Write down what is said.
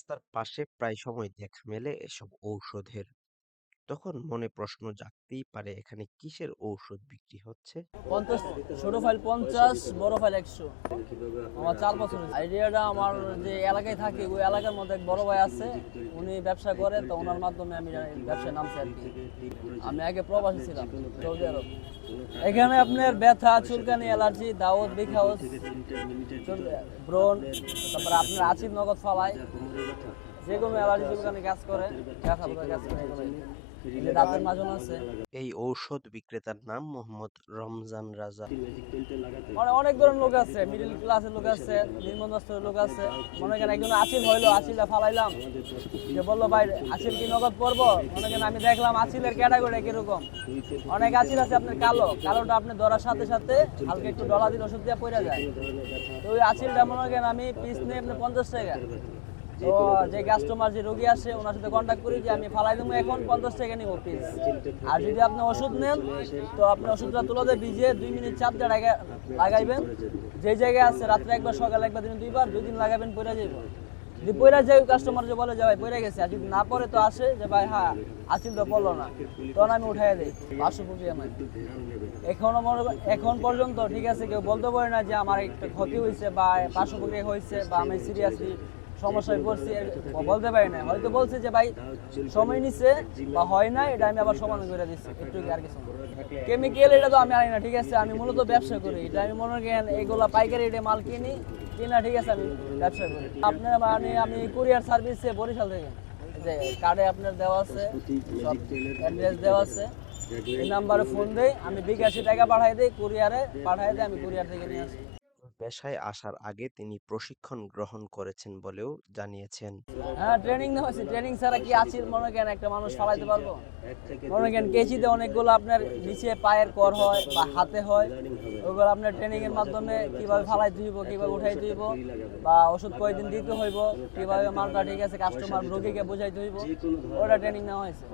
রাস্তার পাশে প্রায় সময় দেখা মেলে এসব ঔষধের। তখন মনে প্রশ্ন জাগতেই পারে, এখানে কিসের ঔষধ বিক্রি হচ্ছে? 50 ছোট ফাইল 50, বড় ফাইল 100। আমার 4 বছর আইডিয়াটা আমার যে এলাকায় থাকি ওই এলাকার মধ্যে এক বড় ভাই আছে, উনি ব্যবসা করে, তো ওনার মাধ্যমে আমি ব্যবসায় নামছি আর কি। আমি আগে প্রবাসী ছিলাম সৌদি আরব। এখানে আপনার ব্যথা, চুলকানি, অ্যালার্জি, দাউদ, বিখাউস, ব্রণ, তারপরে আপনার আচিল নগদ ফালায়, যে কোনো অ্যালার্জি চুলকানি কাজ করে, ব্যথা কাজ করে, এগুলো এই যে দাঁতের মাজন আছে। এই ঔষধ বিক্রেতার নাম মোহাম্মদ রমজান রাজা। মানে অনেক ধরনের লোক আছে, মিডিল ক্লাসের লোক আছে, নিম্নস্তরের লোক আছে। মনে করেন একজন আচিল হইলো, আচিলটা ফালাইলাম, যে বললো ভাই আচিল কি নগদ পড়বো, মনে করেন আমি দেখলাম আচিলের ক্যাটাগরি কিরকম। অনেক আচিল আছে আপনার কালোটা আপনি ধরার সাথে সাথে হালকা একটু ডলা দিন ওষুধ দিয়ে পড়ে যায়। তো ওই আচিলটা মনে করেন আমি পিস নিই আপনি 50 টাকা। তো যে কাস্টমার, যে রোগী আসে ওনার সাথে কন্ট্যাক্ট করি যে আমি ফালাই দেবো, এখন 50 টাকা নিব পিস। আর যদি আপনি ওষুধ নেন তো আপনি ওষুধটা তুলে ভিজিয়ে 2 মিনিট চাপ দিয়ে লাগাইবেন। যে জায়গায় আছে রাত্রে একবার, সকালে একবার, দিনে 2 বার, 2 দিন লাগাবেন, পড়ে যাইব। যদি পড়ে যায় কাস্টমার যে বলে যে ভাই পড়ে গেছে, আর যদি না পড়ে তো আসে যে ভাই হ্যাঁ আচিল তো পড়লো না, তখন আমি উঠাই দিই 500 ফুটি আমার। এখন পর্যন্ত ঠিক আছে, কেউ বলতে পারে না যে আমার একটা ক্ষতি হয়েছে বা 500 ফুটি হয়েছে বা আমি সিরিয়াসলি সমস্যায় পড়ছি, বলতে পারি না। হয়তো বলছে যে ভাই সময় নিচ্ছে বা হয় না, এটা আমি আবার সমাধান করে দিচ্ছি একটু আর কিছু। কেমিক্যাল এটা তো আমি আনি না, ঠিক আছে, আমি মূলত ব্যবসা করি। এটা আমি মনে করেন এগুলা পাইকারি রেটে মাল কিনা, ঠিক আছে, আমি ব্যবসা করি। আপনার মানে আমি কুরিয়ার সার্ভিসে বরিশাল থেকে, যে কার্ডে আপনার দেওয়া আছে, সব অ্যাড্রেস দেওয়া আছে, এই নাম্বারে ফোন দেই, আমি বিকাশে টাকা পাঠাই দিই, কুরিয়ারে পাঠাই দিই, আমি কুরিয়ার থেকে নিয়ে আসি। পেশায় আসার আগে তিনি প্রশিক্ষণ গ্রহণ করেছেন বলেও জানিয়েছেন। হ্যাঁ, ট্রেনিং নেওয়া হয়েছে। ট্রেনিং ছাড়া কি আছির মনে করেন একটা মানুষ ফালাইতে পারবো? মনে করেন কেজিতে অনেকগুলো আপনার নিচে পায়ের কর হয় বা হাতে হয়, ওগুলো আপনার ট্রেনিং এর মাধ্যমে কিভাবে ফালাইতে হইব, কিভাবে উঠাইতে হইব, বা ওষুধ কয়দিন দিতে হইব, কিভাবে মালটা ঠিক আছে কাস্টমার রোগীকে বুঝাইতে হইব, ওটা ট্রেনিং নেওয়া হয়েছে।